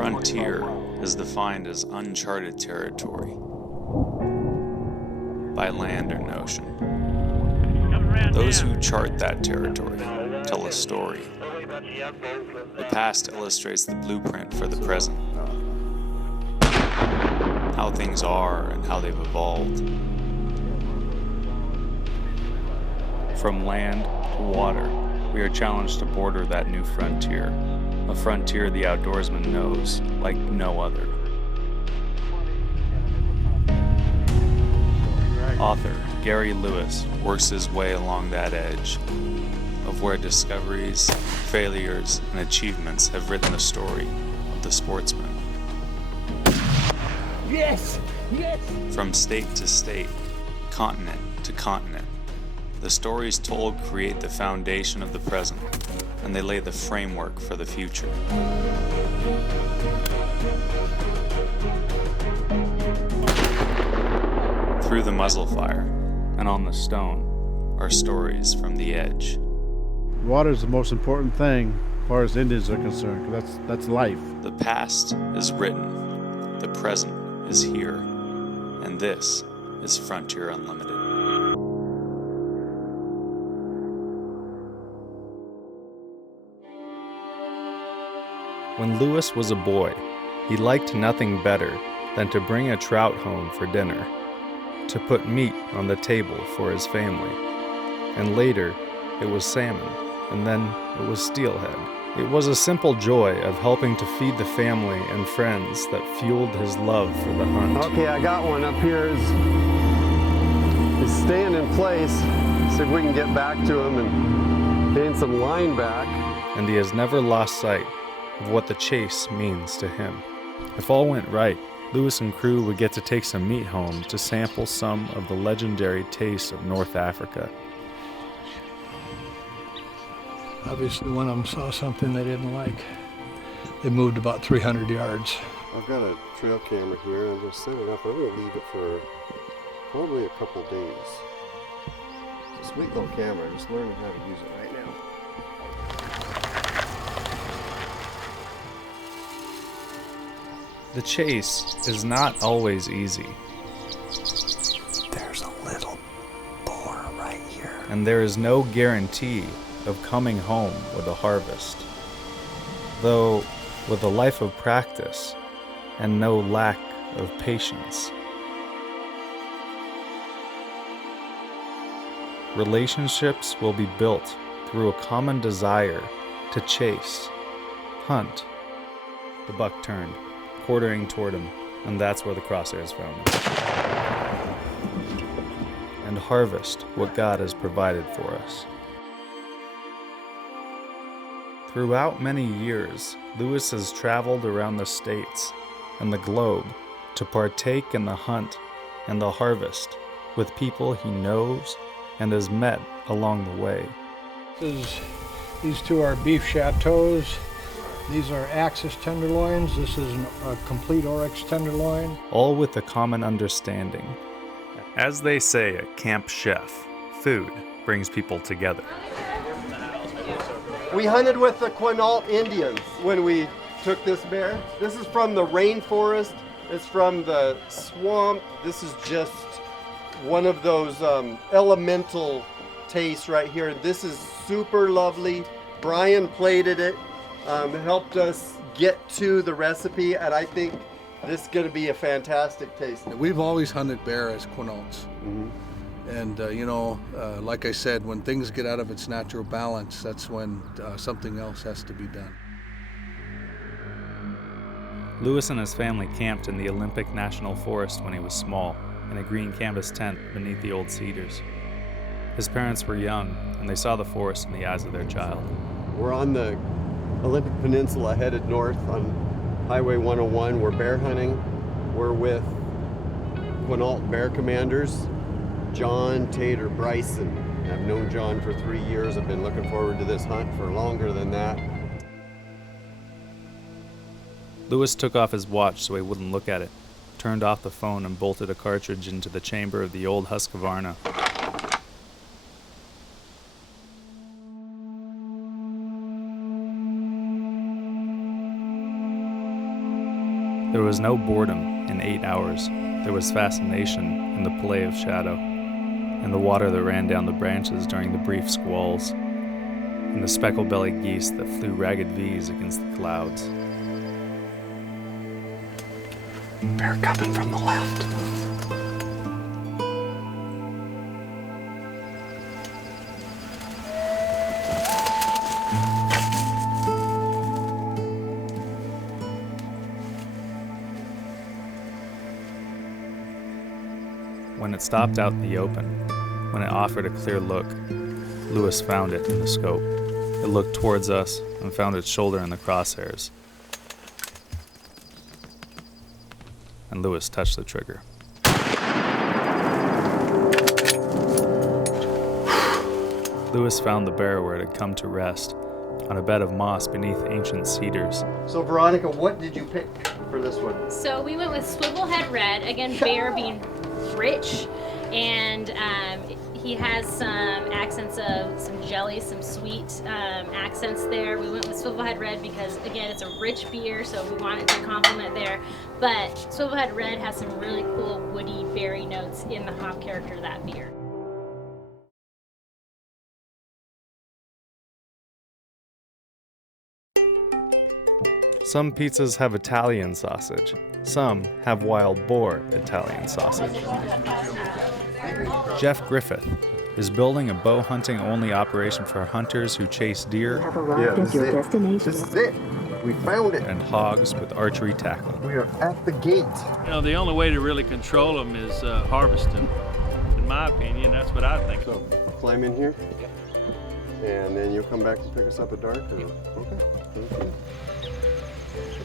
frontier is defined as uncharted territory by land or ocean. Those who chart that territory tell a story. The past illustrates the blueprint for the present, how things are and how they've evolved. From land to water, we are challenged to border that new frontier, a frontier the outdoorsman knows like no other. Author Gary Lewis works his way along that edge of where discoveries, failures, and achievements have written the story of the sportsman. Yes! Yes! From state to state, continent to continent, the stories told create the foundation of the present, and they lay the framework for the future. Through the muzzle fire and on the stone are stories from the edge. Water is the most important thing as far as Indians are concerned, 'cause that's life. The past is written, the present is here, and this is Frontier Unlimited. When Lewis was a boy, he liked nothing better than to bring a trout home for dinner, to put meat on the table for his family. And later, it was salmon, and then it was steelhead. It was a simple joy of helping to feed the family and friends that fueled his love for the hunt. Okay, I got one up here. He's staying in place. See if we can get back to him and gain some line back. And he has never lost sight of what the chase means to him. If all went right, Lewis and crew would get to take some meat home to sample some of the legendary tastes of North Africa. Obviously, one of them saw something they didn't like. They moved about 300 yards. I've got a trail camera here. I'm just setting it up. I'm going to leave it for probably a couple days. It's a sweet little camera. I'm just learning how to use it right now. The chase is not always easy. There's a little boar right here. And there is no guarantee of coming home with a harvest. Though, with a life of practice and no lack of patience, relationships will be built through a common desire to chase, hunt. The buck turned, quartering toward him, and that's where the crosshairs found him. And harvest what God has provided for us. Throughout many years, Lewis has traveled around the states and the globe to partake in the hunt and the harvest with people he knows and has met along the way. These two are beef chateaus. These are Axis tenderloins. This is a complete Oryx tenderloin. All with a common understanding. As they say at Camp Chef, food brings people together. We hunted with the Quinault Indians when we took this bear. This is from the rainforest. It's from the swamp. This is just one of those elemental tastes right here. This is super lovely. Brian plated it, helped us get to the recipe, and I think this is going to be a fantastic taste. We've always hunted bear as Quinaults. Mm-hmm. And, like I said, when things get out of its natural balance, that's when something else has to be done. Lewis and his family camped in the Olympic National Forest when he was small, in a green canvas tent beneath the old cedars. His parents were young, and they saw the forest in the eyes of their child. We're on the Olympic Peninsula headed north on Highway 101. We're bear hunting. We're with Quinault Bear Commanders, John, Tater, Bryson. I've known John for 3 years. I've been looking forward to this hunt for longer than that. Lewis took off his watch so he wouldn't look at it, turned off the phone and bolted a cartridge into the chamber of the old Husqvarna. There was no boredom in 8 hours. There was fascination in the play of shadow, in the water that ran down the branches during the brief squalls, in the speckle-bellied geese that flew ragged V's against the clouds. Bear coming from the left. When it stopped out in the open, when it offered a clear look, Lewis found it in the scope. It looked towards us and found its shoulder in the crosshairs. And Lewis touched the trigger. Lewis found the bear where it had come to rest, on a bed of moss beneath ancient cedars. So Veronica, what did you pick for this one? So we went with Swivelhead Red, again, bear being rich, and he has some accents of some jelly, some sweet accents there. We went with Swivelhead Red because, again, it's a rich beer, so we wanted to complement there. But Swivelhead Red has some really cool woody berry notes in the hop character of that beer. Some pizzas have Italian sausage. Some have wild boar Italian sausage. Jeff Griffith is building a bow hunting only operation for hunters who chase deer This is it. We found it. and hogs with archery tackle. We are at the gate. You know, the only way to really control them is harvesting. In my opinion, that's what I think. So climb in here, and then you'll come back and pick us up at dark. Or? Okay. Thank you.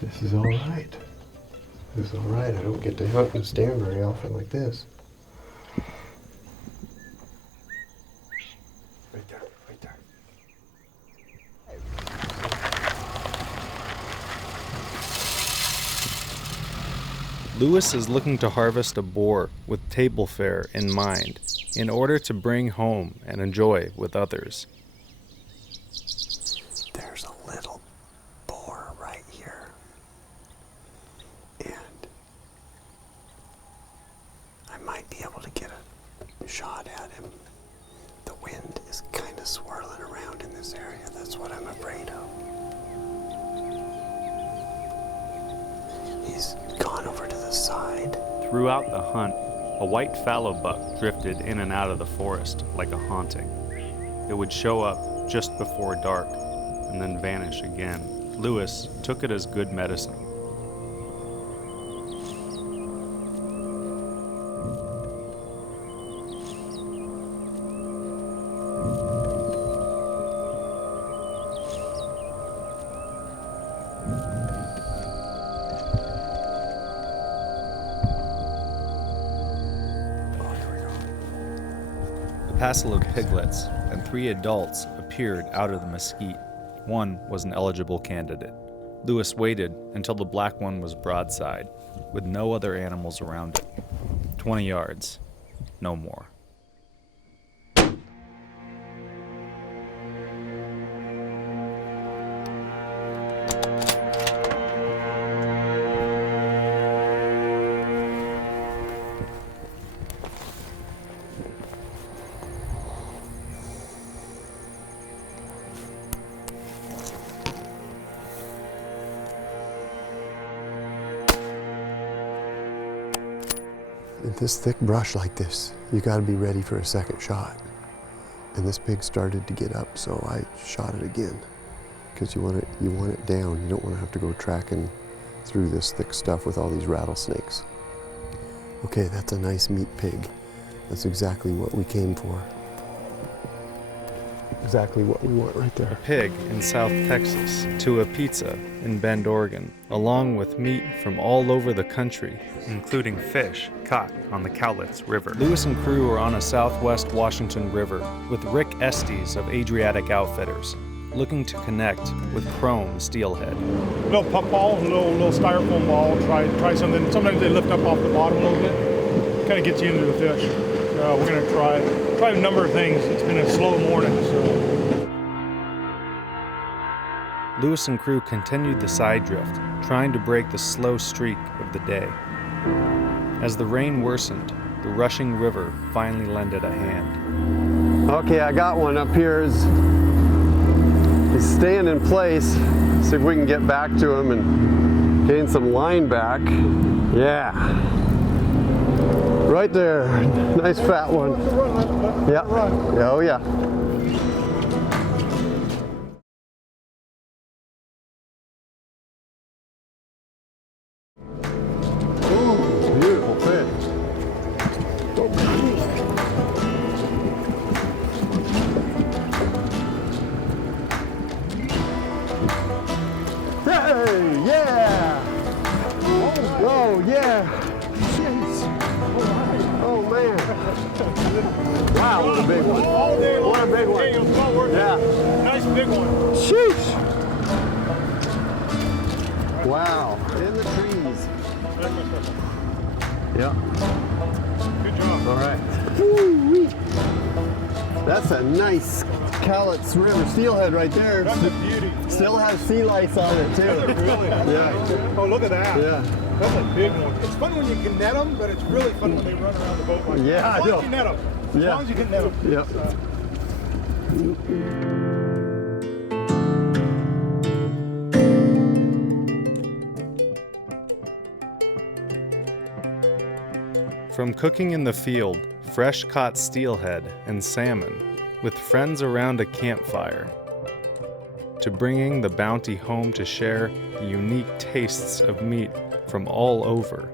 This is all right. This is all right. I don't get to hunt and stand very often like this. Right there, right there. Lewis is looking to harvest a boar with table fare in mind in order to bring home and enjoy with others. There's a little boar right here. And I might be able to get a shot at him. The wind is kind of swirling around in this area. That's what I'm afraid of. He's gone over to the side. Throughout the hunt, a white fallow buck drifted in and out of the forest like a haunting. It would show up just before dark and then vanish again. Lewis took it as good medicine. A passel of piglets and 3 adults appeared out of the mesquite. One was an eligible candidate. Lewis waited until the black one was broadside, with no other animals around it. 20 yards, no more. In this thick brush like this, you got to be ready for a second shot. And this pig started to get up, so I shot it again. Because you want it down. You don't want to have to go tracking through this thick stuff with all these rattlesnakes. Okay, that's a nice meat pig. That's exactly what we came for. Exactly what we want right there. A pig in South Texas to a pizza in Bend, Oregon, along with meat from all over the country, including fish caught on the Cowlitz River. Lewis and crew are on a southwest Washington river with Rick Estes of Adriatic Outfitters, looking to connect with chrome steelhead. Little puck ball, little styrofoam ball. Try something. Sometimes they lift up off the bottom a little bit. kind of gets you into the fish. We're going to try a number of things. It's been a slow morning, so. Lewis and crew continued the side drift, trying to break the slow streak of the day. As the rain worsened, the rushing river finally lended a hand. Okay, I got one up here. He's staying in place. See if we can get back to him and gain some line back. Yeah. Right there. Nice fat one. Yeah. Oh yeah. Ooh, beautiful fish. Hey, yeah! Oh, yeah! Jeez! Oh, man! Wow, what a big one! All day long. What a big one! Hey, it was well worth it. Yeah! Nice big one. Sheesh! Wow! In the trees. Yeah. Good job. All right. Woo-wee. That's a nice Cowlitz River steelhead right there. That's a beauty. Still has sea lice on it too. Really? Yeah. Oh, look at that. Yeah. That's a big one. It's fun when you can net them, but it's really fun when they run around the boat like that. Yeah, I As long know. as you net them. As Yeah. long as you can net them. Yep. From cooking in the field, fresh caught steelhead and salmon with friends around a campfire, to bringing the bounty home to share the unique tastes of meat from all over,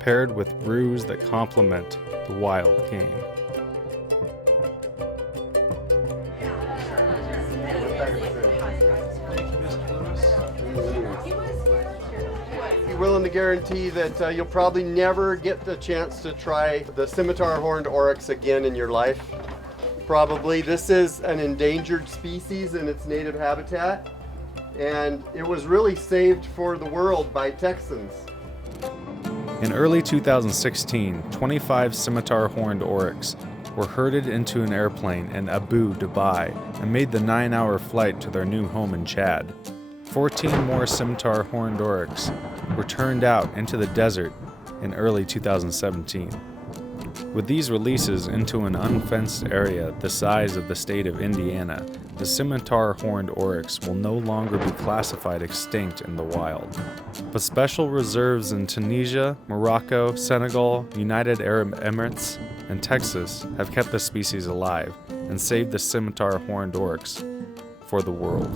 paired with brews that complement the wild game. Be willing to guarantee that you'll probably never get the chance to try the scimitar horned oryx again in your life. Probably. This is an endangered species in its native habitat, and it was really saved for the world by Texans. In early 2016, 25 scimitar horned oryx were herded into an airplane in Abu Dhabi and made the 9-hour flight to their new home in Chad. 14 more scimitar horned oryx were turned out into the desert in early 2017. With these releases into an unfenced area the size of the state of Indiana, the scimitar horned oryx will no longer be classified extinct in the wild. But special reserves in Tunisia, Morocco, Senegal, United Arab Emirates, and Texas have kept the species alive and saved the scimitar horned oryx for the world.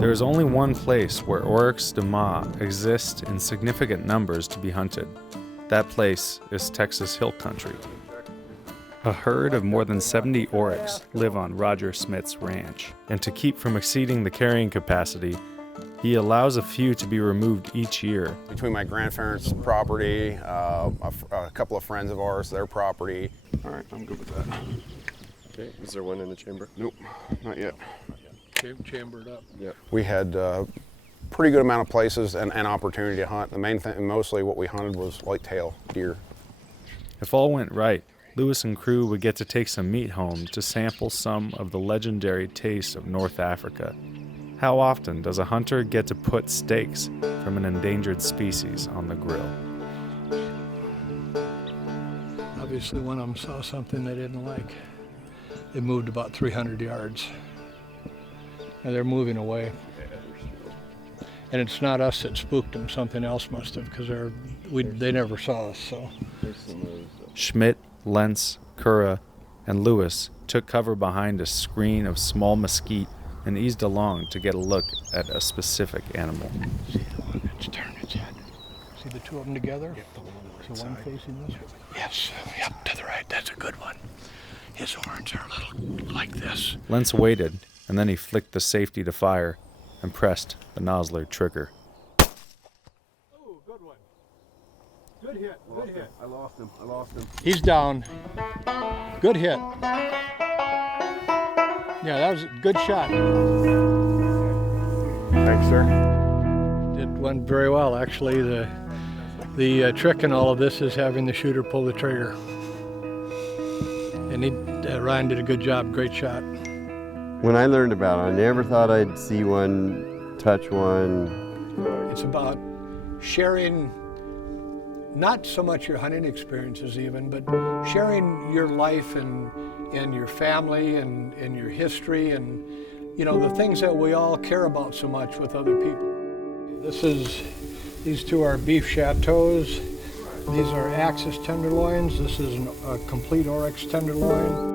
There is only one place where oryx de ma exist in significant numbers to be hunted. That place is Texas Hill Country. A herd of more than 70 oryx live on Roger Smith's ranch, and to keep from exceeding the carrying capacity, he allows a few to be removed each year. Between my grandparents' property, a couple of friends of ours, their property. All right, I'm good with that. Okay, is there one in the chamber? Nope, not yet. Chambered up. Yep. We had pretty good amount of places and opportunity to hunt. The main thing, mostly what we hunted was whitetail deer. If all went right, Lewis and crew would get to take some meat home to sample some of the legendary taste of North Africa. How often does a hunter get to put steaks from an endangered species on the grill? Obviously, one of them saw something they didn't like. They moved about 300 yards. And they're moving away. And it's not us that spooked them, something else must have, because they never saw us, so. Schmidt, Lentz, Cura, and Lewis took cover behind a screen of small mesquite and eased along to get a look at a specific animal. See the one that's turned its head? See the two of them together? Yep, the one facing this way? Yes, yep, to the right, that's a good one. His horns are a little like this. Lentz waited, and then he flicked the safety to fire and pressed the nozzler trigger. Oh, good one. Good hit, good hit. I lost him. He's down. Good hit. Yeah, that was a good shot. Thanks, sir. It went very well, actually. The The trick in all of this is having the shooter pull the trigger. And Ryan did a good job, great shot. When I learned about it, I never thought I'd see one, touch one. It's about sharing not so much your hunting experiences even, but sharing your life and your family and your history and, you know, the things that we all care about so much with other people. These two are beef chateaus. These are Axis tenderloins. This is a complete Oryx tenderloin.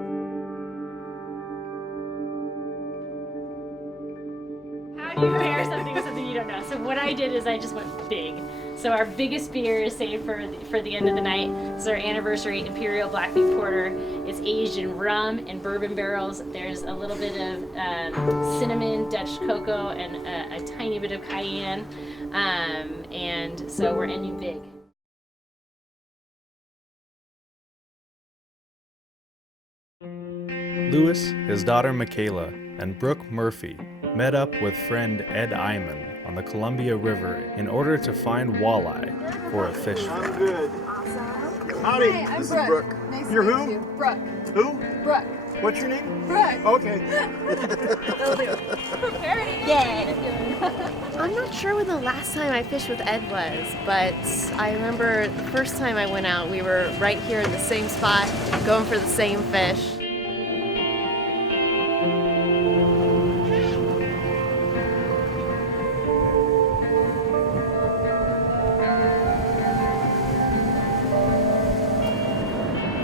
How do you pair something with something you don't know? So what I did is I just went big. So our biggest beer is saved for the end of the night. This is our anniversary Imperial Black Beef Porter. It's aged in rum and bourbon barrels. There's a little bit of cinnamon, Dutch cocoa, and a tiny bit of cayenne. And so we're ending big. Lewis, his daughter Michaela, and Brooke Murphy met up with friend Ed Iman on the Columbia River in order to find walleye for a fish fry. I'm good. Awesome. Howdy. Hi, I'm This Brooke. is Brooke. Nice You're to who? meet you. Brooke. Who? Brooke. What's your name? Brooke. Okay. That'll do. Parody. Yeah. I'm not sure when the last time I fished with Ed was, but I remember the first time I went out, we were right here in the same spot, going for the same fish.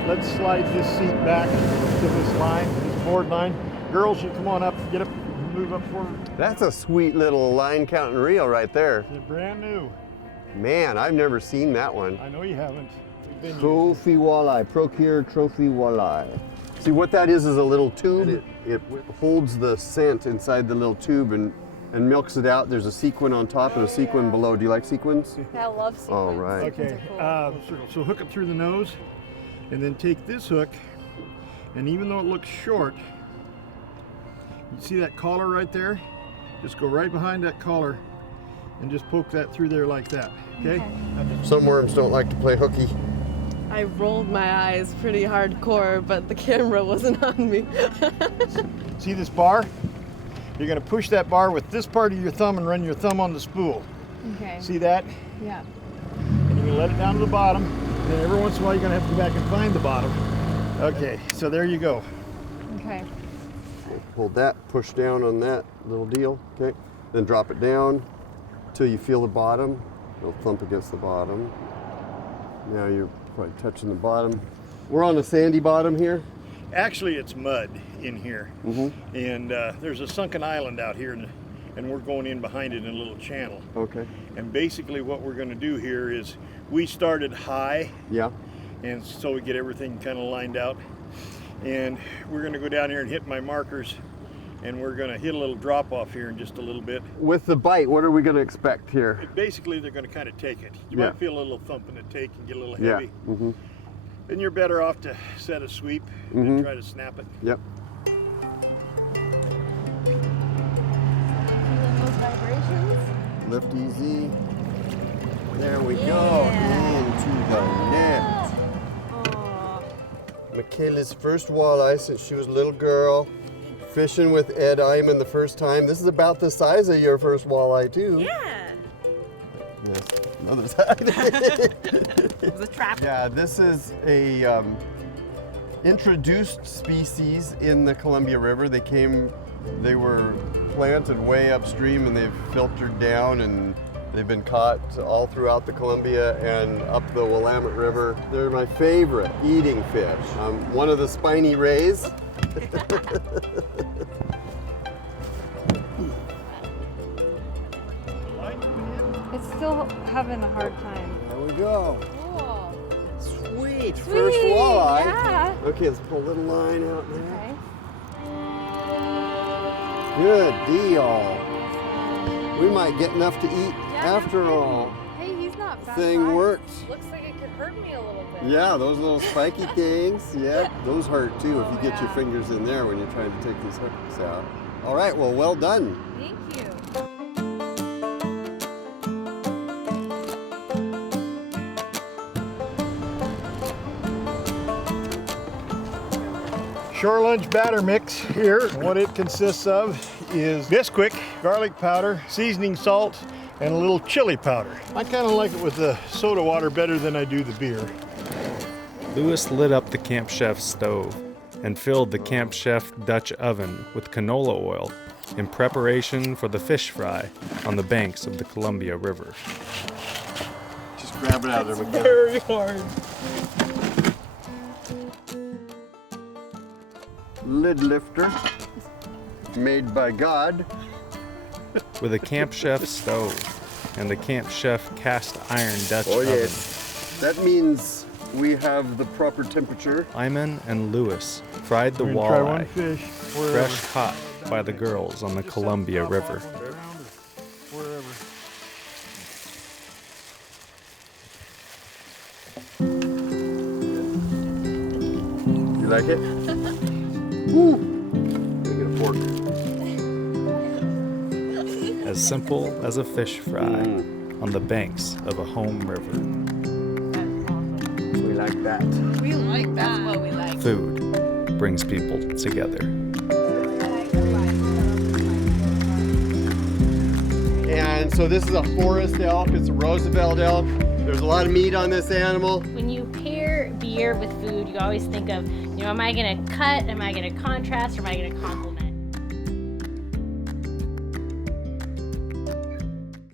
Let's slide this seat back to this line, this board line. Girls, you come on up, get up, move up forward. That's a sweet little line counting reel right there. They're brand new. Man, I've never seen that one. I know you haven't. We've been Trophy walleye, Procure Trophy walleye. See what that is a little tube. It holds the scent inside the little tube and milks it out. There's a sequin on top and a sequin below. Do you like sequins? I love sequins. All right. Okay, Cool. so hook it through the nose and then take this hook, and even though it looks short, you see that collar right there? Just go right behind that collar and just poke that through there like that, okay? Some worms don't like to play hooky. I rolled my eyes pretty hardcore, but the camera wasn't on me. See this bar? You're gonna push that bar with this part of your thumb and run your thumb on the spool. Okay. See that? Yeah. And you're gonna let it down to the bottom. And then every once in a while you're gonna have to go back and find the bottom. Okay, so there you go. Okay. Hold that, push down on that little deal, okay? Then drop it down till you feel the bottom. It'll thump against the bottom. Now you're probably touching the bottom. We're on a sandy bottom here. Actually, it's mud in here. Mm-hmm. And there's a sunken island out here, and we're going in behind it in a little channel. Okay. And basically what we're gonna do here is we started high. Yeah. And so we get everything kind of lined out. And we're gonna go down here and hit my markers, and we're gonna hit a little drop off here in just a little bit. With the bite, what are we gonna expect here? Basically, they're gonna kind of take it. You Yeah. might feel a little thump in the take and get a little Yeah. heavy. Mm-hmm. Then you're better off to set a sweep and try to snap it. Yep. Feeling those vibrations? Lift easy. There we go. Into the net. Aw. Michaela's first walleye since she was a little girl. Fishing with Ed Iman the first time. This is about the size of your first walleye too. Yeah. Yes. Another side. It was a trap. Yeah, this is a introduced species in the Columbia River. They were planted way upstream and they've filtered down and they've been caught all throughout the Columbia and up the Willamette River. They're my favorite eating fish. One of the spiny rays. It's still having a hard time. There we go. Cool. Sweet, first walleye. Yeah. Okay, let's pull a little line out there. Okay. Good deal. We might get enough to eat after all. Hey, he's not bad. Thing worked. Looks like it could hurt me a little bit. Yeah, those little spiky things. Yeah, those hurt too if you get your fingers in there when you're trying to take these hooks out. All right, well done. Thank you. Shore Lunch batter mix here. What it consists of is Bisquick, garlic powder, seasoning salt, and a little chili powder. I kind of like it with the soda water better than I do the beer. Lewis lit up the Camp Chef stove and filled the Camp Chef Dutch oven with canola oil in preparation for the fish fry on the banks of the Columbia River. Just grab it out of there. Very hard. Lid lifter, made by God. With a Camp Chef stove and a Camp Chef cast iron Dutch Oh oven, yes, that means we have the proper temperature. Lyman and Lewis fried the We're gonna try one walleye, fish. fresh caught by the girls on the Columbia River. Wherever. You like it? Woo! Make it a fork. As simple as a fish fry on the banks of a home river. We like that. We like that. That's what we like. Food brings people together. And so this is a forest elk. It's a Roosevelt elk. There's a lot of meat on this animal. When you pair beer with food, you always think of, am I gonna cut? Am I gonna contrast? Or am I gonna complement?